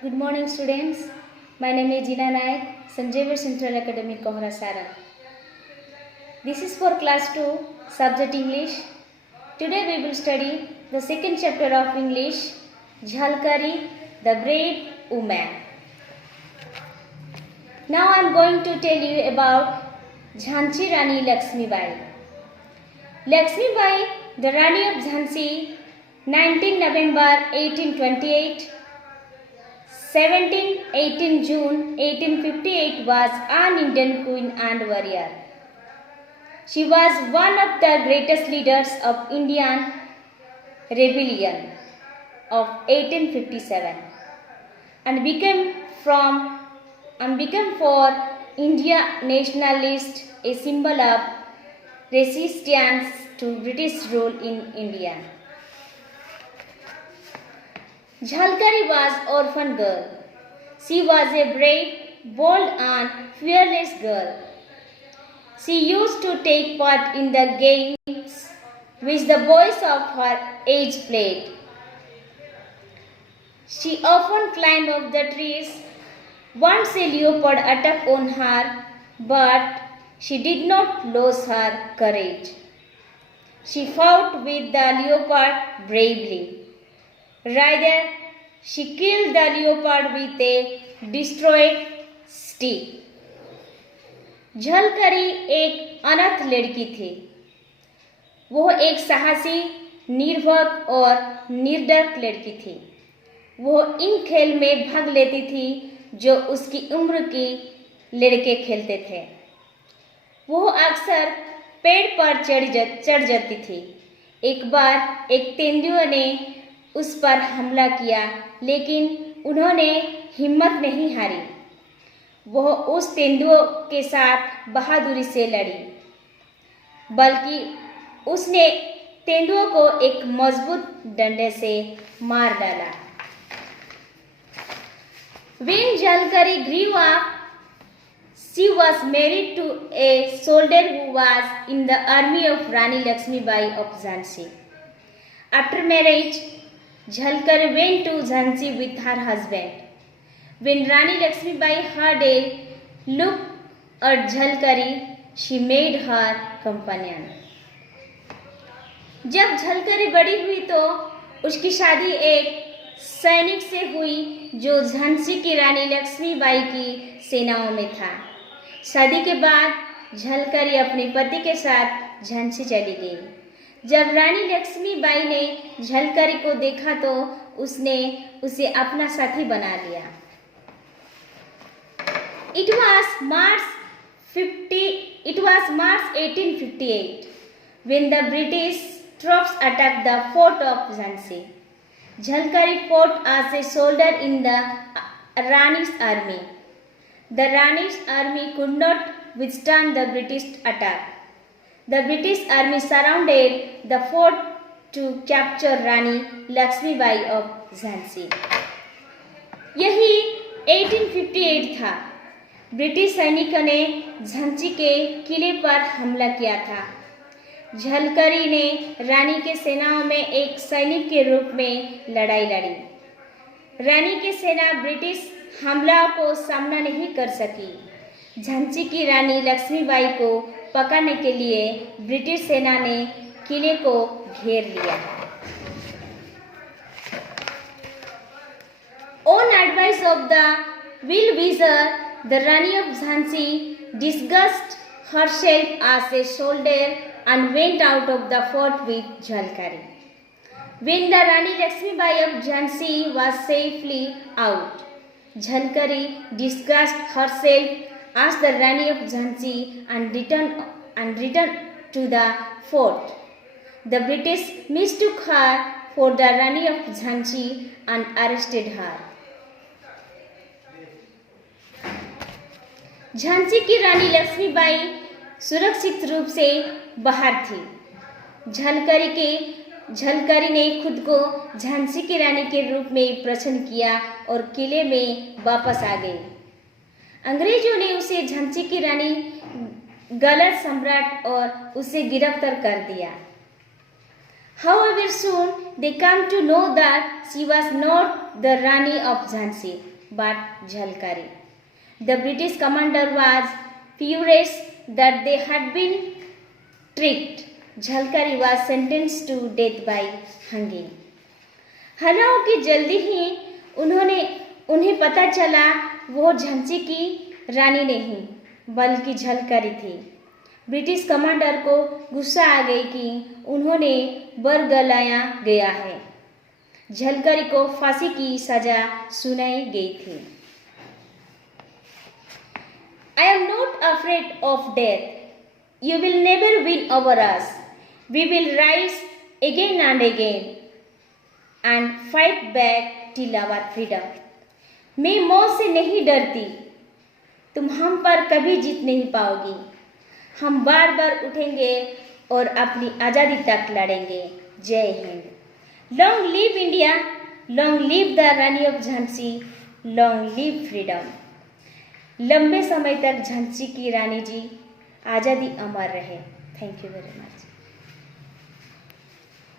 Good morning, students. My name is Jina Naik, Sanjeev Central Academy, Kohara Sara. This is for class 2, subject English. Today we will study the second chapter of English, Jhalkari, the Brave Woman. Now I am going to tell you about Jhansi Rani Lakshmibai. Lakshmibai, the Rani of Jhansi, 19 November 1828, 18 June 1858 was an Indian queen and warrior. She was one of the greatest leaders of Indian rebellion of 1857 and became for India nationalist a symbol of resistance to British rule in India. Jhalkari was orphan girl. She was a brave, bold and fearless girl. She used to take part in the games which the boys of her age played. She often climbed up the trees. Once a leopard attacked on her, but she did not lose her courage. She fought with the leopard bravely. Rather, she killed the leopard with a destroyed stick. Jhalkari एक अनाथ लड़की थी। वह एक साहसी, निर्भक और निर्डर लड़की थी। वह इन खेल में भाग लेती थी जो उसकी उम्र की लड़के खेलते थे। वह अक्सर पेड़ पर चढ़ जाती थी। एक बार एक तेंदुआ ने उस पर हमला किया, लेकिन उन्होंने हिम्मत नहीं हारी। वह उस तेंदुए के साथ बहादुरी से लड़ी, बल्कि उसने तेंदुए को एक मजबूत डंडे से मार डाला। When Jhalkari grew up, she was married to a soldier who was in the army of Rani Lakshmibai of Jhansi. After marriage, Jhalkari went to Jhansi with her husband. When Rani Lakshmibai heard a look at Jhalkari, she made her companion. जब झलकरी बड़ी हुई तो उसकी शादी एक सैनिक से हुई जो झांसी की रानी लक्ष्मीबाई की सेनाओं में था। शादी के बाद झलकरी अपने पति के साथ झांसी चली गई। जब रानी लक्ष्मीबाई ने झलकरी को देखा तो उसने उसे अपना साथी बना लिया। It was March 1858 when the British troops attacked the fort of Jhansi. Jhalkari fought as a soldier in the Rani's army. The Rani's army could not withstand the British attack. The British army surrounded the fort to capture Rani Lakshmibai of Jhansi. यही 1858 था। British सैनिकों ने झांसी के किले पर हमला किया था। झलकरी ने रानी के सेनाओं में एक सैनिक के रूप में लड़ाई लड़ी। रानी की सेना ब्रिटिश हमला को सामना नहीं कर सकी। झांसी की रानी लक्ष्मीबाई को पकड़ने के लिए ब्रिटिश सेना ने किले को घेर लिया। On advice of the well-wisher, the Rani of Jhansi disguised herself as a soldier and went out of the fort with Jhalkari. When the Rani Lakshmibai of Jhansi was safely out, Jhalkari disguised herself as the Rani of Jhansi and returned to the fort. The British mistook her for the Rani of Jhansi and arrested her. Jhansi की रानी लक्ष्मीबाई सुरक्षित रूप से बाहर थी। झलकरी ने खुद को झांसी की रानी के रूप में प्रछन्न किया और किले में वापस आ गई। अंग्रेजों ने उसे झांसी की रानी गलत सम्राट और उसे गिरफ्तार कर दिया। However, soon they come to know that she was not the Rani of Jhansi, but Jhalkari. The British commander was furious that they had been tricked. Jhalkari was sentenced to death by hanging. हालांकि जल्दी ही उन्हें पता चला वो झांसी की रानी नहीं बल्कि झलकारी थी। ब्रिटिश कमांडर को गुस्सा आ गई कि उन्होंने बरगलाया गया है। झलकारी को फांसी की सजा सुनाई गई थी। I am not afraid of death. You will never win over us. We will rise again and again and fight back till our freedom. मैं मौत से नहीं डरती। तुम हम पर कभी जीत नहीं पाओगी। हम बार बार उठेंगे और अपनी आज़ादी तक लड़ेंगे। जय Hind. Long live India, long live the Rani of Jhansi, long live freedom. लंबे समय तक झांसी की रानी जी आज़ादी अमर रहे। Thank you very much.